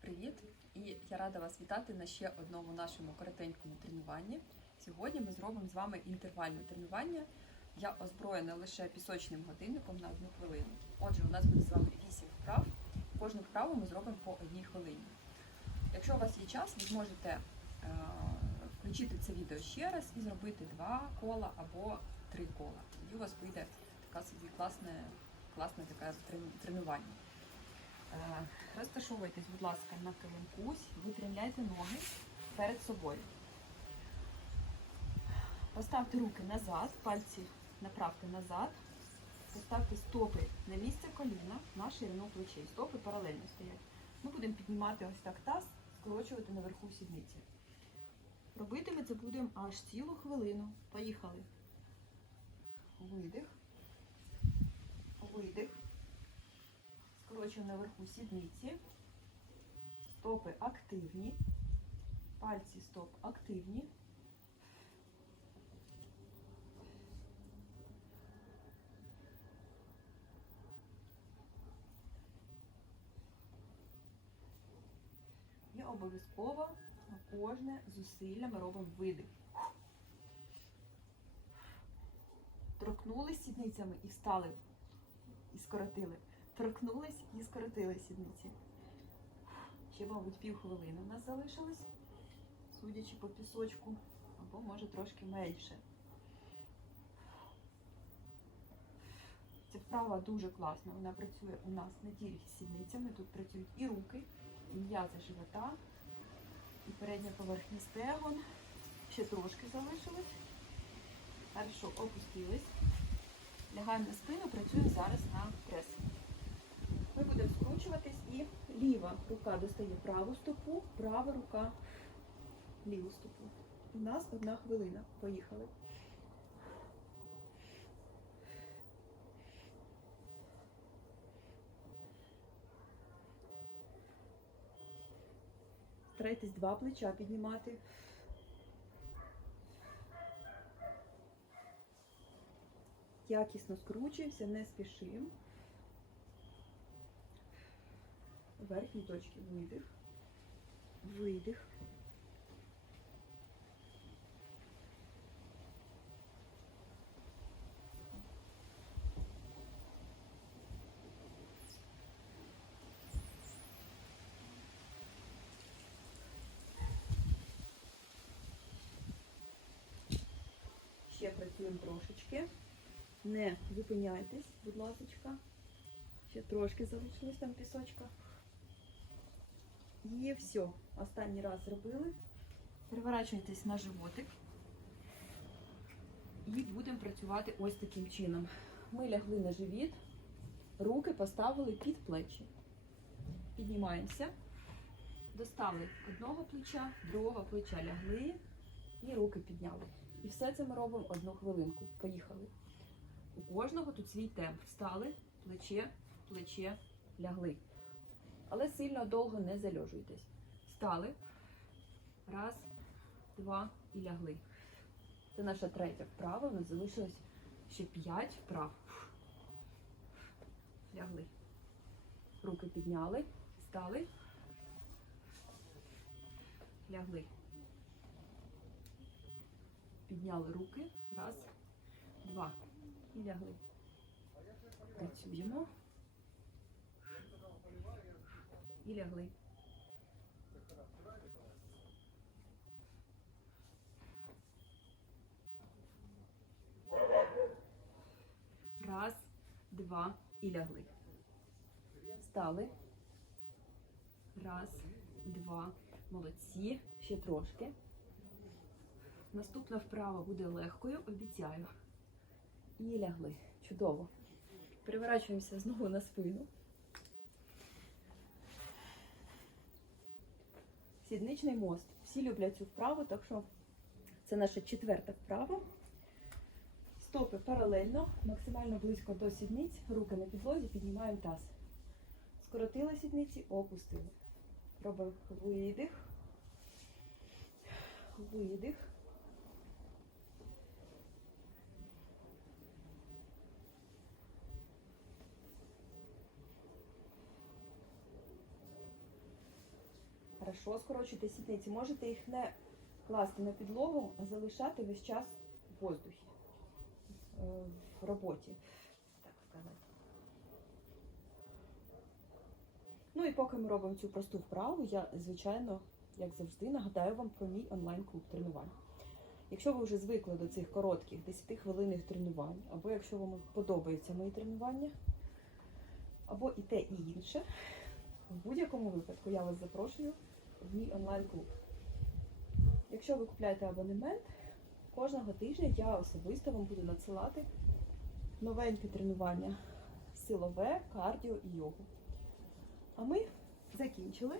Привіт! І я рада вас вітати на ще одному нашому коротенькому тренуванні. Сьогодні ми зробимо з вами інтервальне тренування. Я озброєна лише пісочним годинником на одну хвилину. Отже, у нас буде з вами 8 вправ. Кожну вправу ми зробимо по одній хвилині. Якщо у вас є час, ви зможете е, включити це відео ще раз і зробити два кола або три кола. Тоді у вас вийде така собі класне, класне таке трен- тренування. Е, Розташовуйтесь, будь ласка, на килимку, випрямляйте ноги перед собою. Поставте руки назад, пальці направте назад. Поставте стопи на місце коліна на ширину плечей. Стопи паралельно стоять. Ми будемо піднімати ось так таз, скорочувати наверху сідниці. Робити ми це будемо аж цілу хвилину. Поїхали. Видих. Видих. Скорочуємо наверху сідниці. Стопи активні. Пальці стоп активні. І обов'язково на кожне зусилля ми робимо видих. Торкнулись сідницями і встали, і скоротили. Торкнулись і скоротили сідниці. Ще, мабуть, півхвилини у нас залишилось, судячи по пісочку, або може трошки менше. Ця вправа дуже класна. Вона працює у нас не тільки сідницями, тут працюють і руки, і м'язи живота, і передня поверхня стегон. Ще трошки залишилось. Хорошо, опустились. Лягаємо на спину, працюємо зараз на прес. Ми будемо скручуватись і ліва рука достає праву стопу, права рука ліву стопу. У нас одна хвилина. Поїхали. Старайтесь два плеча піднімати. Якісно скручуємося, не спішимо. Верхні точки видих, видих. Ще працюємо трошечки. Не зупиняйтесь, будь ласка. Ще трошки залишилось там пісочка. І все. Останній раз зробили. Переворачуйтесь на животик. І будемо працювати ось таким чином. Ми лягли на живіт, руки поставили під плечі. Піднімаємося. Достали одного плеча, другого плеча лягли і руки підняли. І все це ми робимо одну хвилинку. Поїхали. У кожного тут свій темп. Встали, плече, плече, лягли. Але сильно довго не зальожуйтесь. Встали. Раз, два і лягли. Це наша третя вправа. У нас залишилось ще п'ять вправ. Лягли. Руки підняли, встали. Лягли. Підняли руки. Раз, два. І лягли. Працюємо. І лягли. Раз, два і лягли. Встали. Раз, два. Молодці. Ще трошки. Наступна вправа буде легкою, обіцяю. І лягли. Чудово. Переворачуємося знову на спину. Сідничний мост. Всі люблять цю вправу, так що це наша четверта вправа. Стопи паралельно, максимально близько до сідниць, руки на підлозі, піднімаємо таз. Скоротили сідниці, опустили. Робимо видих. Видих. Хорошо, скорочуйте сідниці. Можете їх не класти на підлогу, а залишати весь час в воздухі, е, в роботі, так сказати. Ну і поки ми робимо цю просту вправу, я, звичайно, як завжди, нагадаю вам про мій онлайн-клуб тренувань. Якщо ви вже звикли до цих коротких 10-хвилинних тренувань, або якщо вам подобаються мої тренування, або і те, і інше, в будь-якому випадку я вас запрошую в мій онлайн-клуб. Якщо ви купляєте абонемент, кожного тижня я особисто вам буду надсилати новеньке тренування силове, кардіо і йогу. А ми закінчили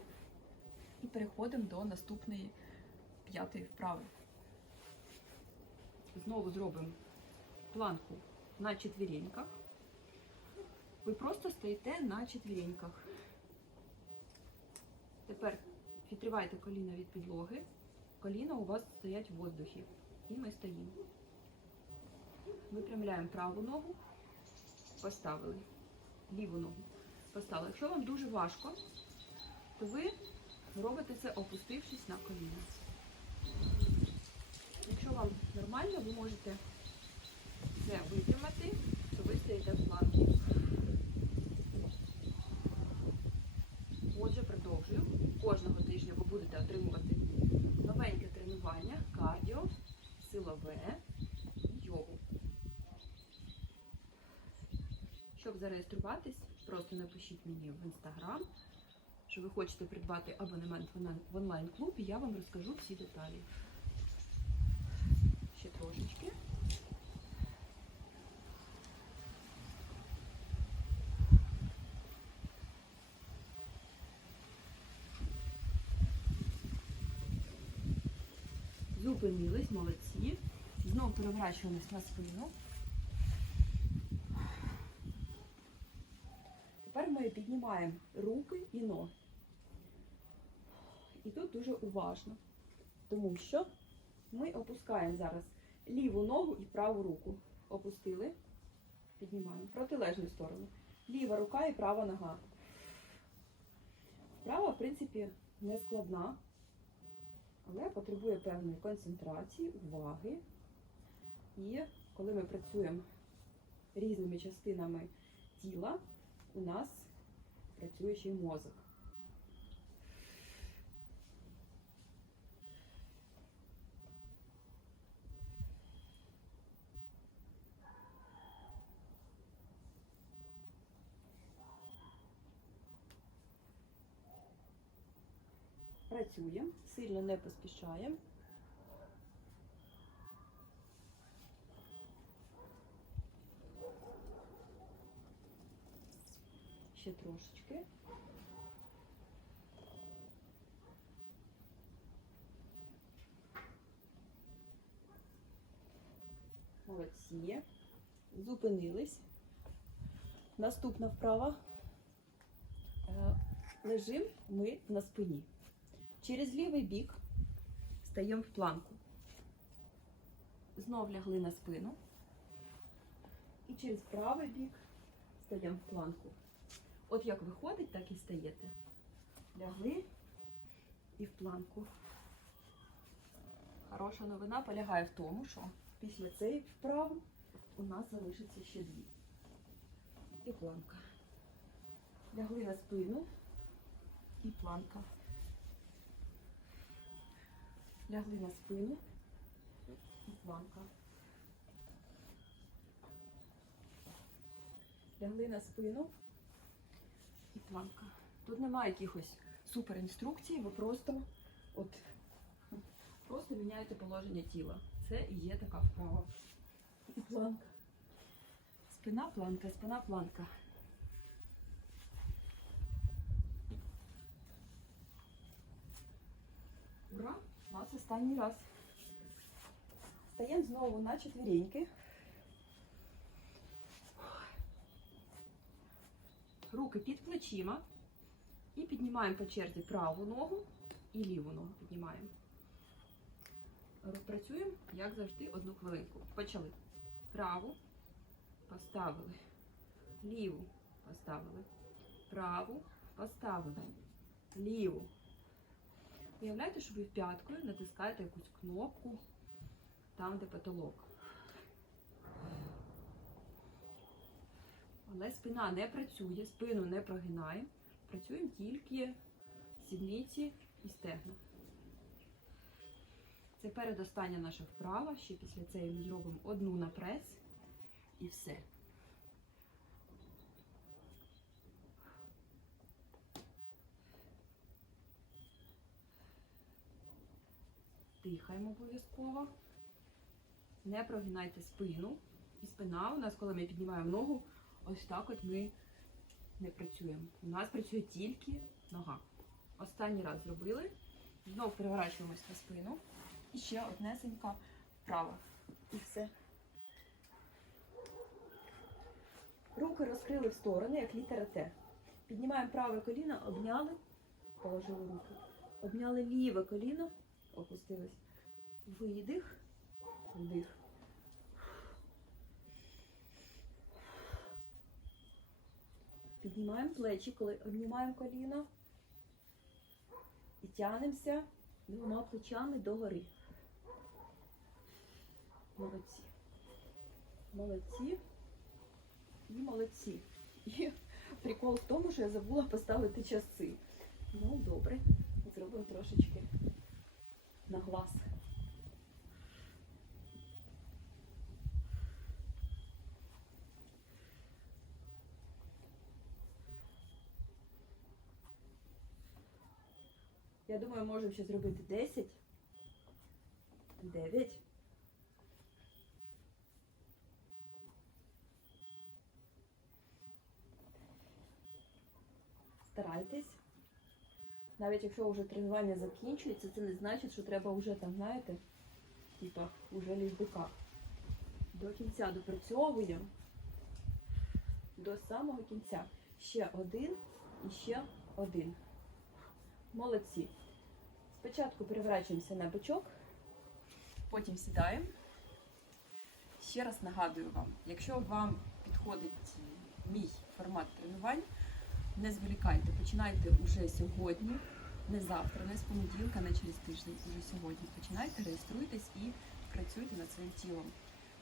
і переходимо до наступної п'ятої вправи. Знову зробимо планку на четвіреньках. Ви просто стоїте на четвіреньках. Тепер відривайте коліна від підлоги. Коліна у вас стоять в воздухі. І ми стоїмо. Випрямляємо праву ногу, поставили. Ліву ногу поставили. Якщо вам дуже важко, то ви робите це опустившись на коліна. Якщо вам нормально, ви можете це витримати, то ви стоїте в планці. Отже, продовжую. Будете отримувати новеньке тренування, кардіо, силове, йогу. Щоб зареєструватись, просто напишіть мені в інстаграм, що ви хочете придбати абонемент в онлайн-клуб, і я вам розкажу всі деталі. Ще трошечки. Зупинились, молодці. Знову переворачуємось на спину. Тепер ми піднімаємо руки і ноги. І тут дуже уважно, тому що ми опускаємо зараз ліву ногу і праву руку. Опустили, піднімаємо. Протилежну сторону. Ліва рука і права нога. Вправа, в принципі, не складна, але потребує певної концентрації, уваги. І коли ми працюємо різними частинами тіла, у нас працює ще й мозок. Працюємо, сильно не поспішаємо. Ще трошечки. Молодці. Зупинились. Наступна вправа. Е, Лежимо ми на спині. Через лівий бік стаємо в планку. Знов лягли на спину. І через правий бік стаємо в планку. От як виходить, так і стаєте. Лягли і в планку. Хороша новина полягає в тому, що після цієї вправи у нас залишиться ще дві. І планка. Лягли на спину і планка. Лягли на спину і планка. Лягли на спину і планка. Тут немає якихось супер інструкцій, ви просто от просто міняєте положення тіла. Це і є така вправа. І планка. Спина, планка, спина, планка. У нас останній раз. Стаємо знову на четвіреньки. Руки під плечима. І піднімаємо по черзі праву ногу і ліву ногу піднімаємо. Працюємо, як завжди, одну хвилинку. Почали. Праву поставили. Ліву поставили. Праву поставили. Ліву Уявляєте, що ви п'яткою натискаєте якусь кнопку там, де потолок. Але спина не працює, спину не прогинаємо. Працюємо тільки сідниці і стегна. Це передостання наша вправа. Ще після цієї ми зробимо одну на прес і все. Дихаємо обов'язково. Не прогинайте спину. І спина у нас, коли ми піднімаємо ногу, ось так от ми не працюємо. У нас працює тільки нога. Останній раз зробили. Знову переворачуємось на спину. І ще однесенька вправо. І все. Руки розкрили в сторони, як літера Т. Піднімаємо праве коліно, обняли, положили руки. Обняли ліве коліно, опустились. Видих, вдих. Піднімаємо плечі, коли обнімаємо коліно. І тягнемося двома плечами догори. Молодці. Молодці. І молодці. І прикол в тому, що я забула поставити часи. Ну, добре, зробимо трошечки на глаз. Я думаю, можемо ще зробити 10, 9. Старайтесь. Навіть якщо вже тренування закінчується, це не значить, що треба вже там, знаєте, типа, вже ліж бика. До кінця допрацьовуємо. До самого кінця. Ще один і ще один. Молодці. Спочатку переворачуємося на бочок, потім сідаємо. Ще раз нагадую вам, якщо вам підходить мій формат тренувань, не зволікайте, починайте уже сьогодні, не завтра, не з понеділка, не через тиждень, уже сьогодні. Починайте, реєструйтесь і працюйте над своїм тілом.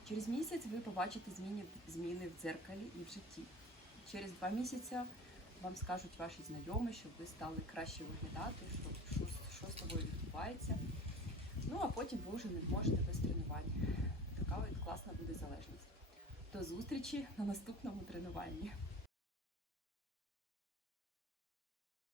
Через місяць ви побачите зміни, зміни в дзеркалі і в житті. Через два місяці вам скажуть ваші знайомі, щоб ви стали краще виглядати, що, що, що з тобою відбувається. Ну а потім ви вже не можете без тренувань. Така класна буде залежність. До зустрічі на наступному тренуванні.